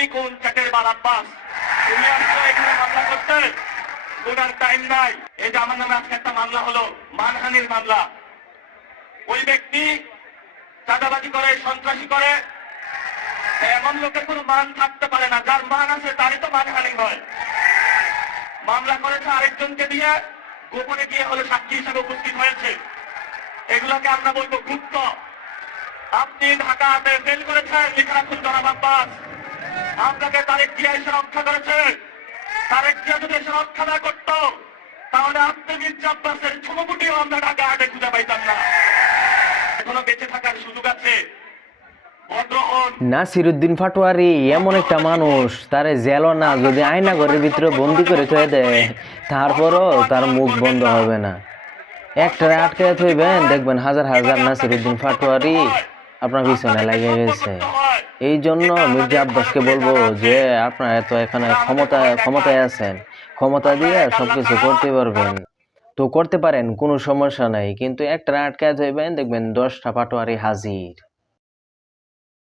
তুমি কোন চাটের বাল আব্বাস? তুমি আসছো এখানে মামলা করতে, ওনার টাইম নাই। এই যে আমার নামে আজকে একটা মামলা হলো, মানহানির মামলা। ওই ব্যক্তি চাঁদাবাজি করে, সন্ত্রাসী করে, এমন লোকের কোনো মান থাকতে পারে না। যার মান আছে তারই তো মানহানি হয়। মামলা করেছে আরেকজনকে দিয়ে, গোপনে গিয়ে হলো সাক্ষী হিসেবে উপস্থিত হয়েছে। এগুলোকে আমরা বলবো গুপ্ত। আপনি ঢাকাতে ফেল করেছেন, লিখে রাখুন জনাব আব্বাস। আপনাকে তারেক জিয়া এসে রক্ষা করেছে। তারেক জিয়া যদি এসে রক্ষা না করতো, তাহলে আপনি মির্জা আব্বাসের ছুমুকুটিও আমরা ঢাকা হাটে খুঁজে পাইতাম না। এখনো বেঁচে থাকার সুযোগ আছে। ভদ্র হন। নাসিরউদ্দিন পাটোয়ারি এমন একটা মানুষ, তারে জেলও না, যদি আয়না ঘরের ভিতরে বন্দি করে থয়ে দেয়, তারপরও তার মুখ বন্ধ হবে না। একটারে আটকে থইবেন, দেখবেন হাজার হাজার নাসিরউদ্দিন পাটোয়ারি আপনার পিছনে লেগে গেছে। এই জন্য মির্জা আব্বাসকে বলবো যে আপনারা তো এখানে ক্ষমতায় আছেন, ক্ষমতা দিয়ে সবকিছু করতে পারবেন, তো করতে পারেন, কোনো সমস্যা নাই। কিন্তু একটা আটকে থইবেন, দেখবেন 10টা পাটোয়ারি হাজির।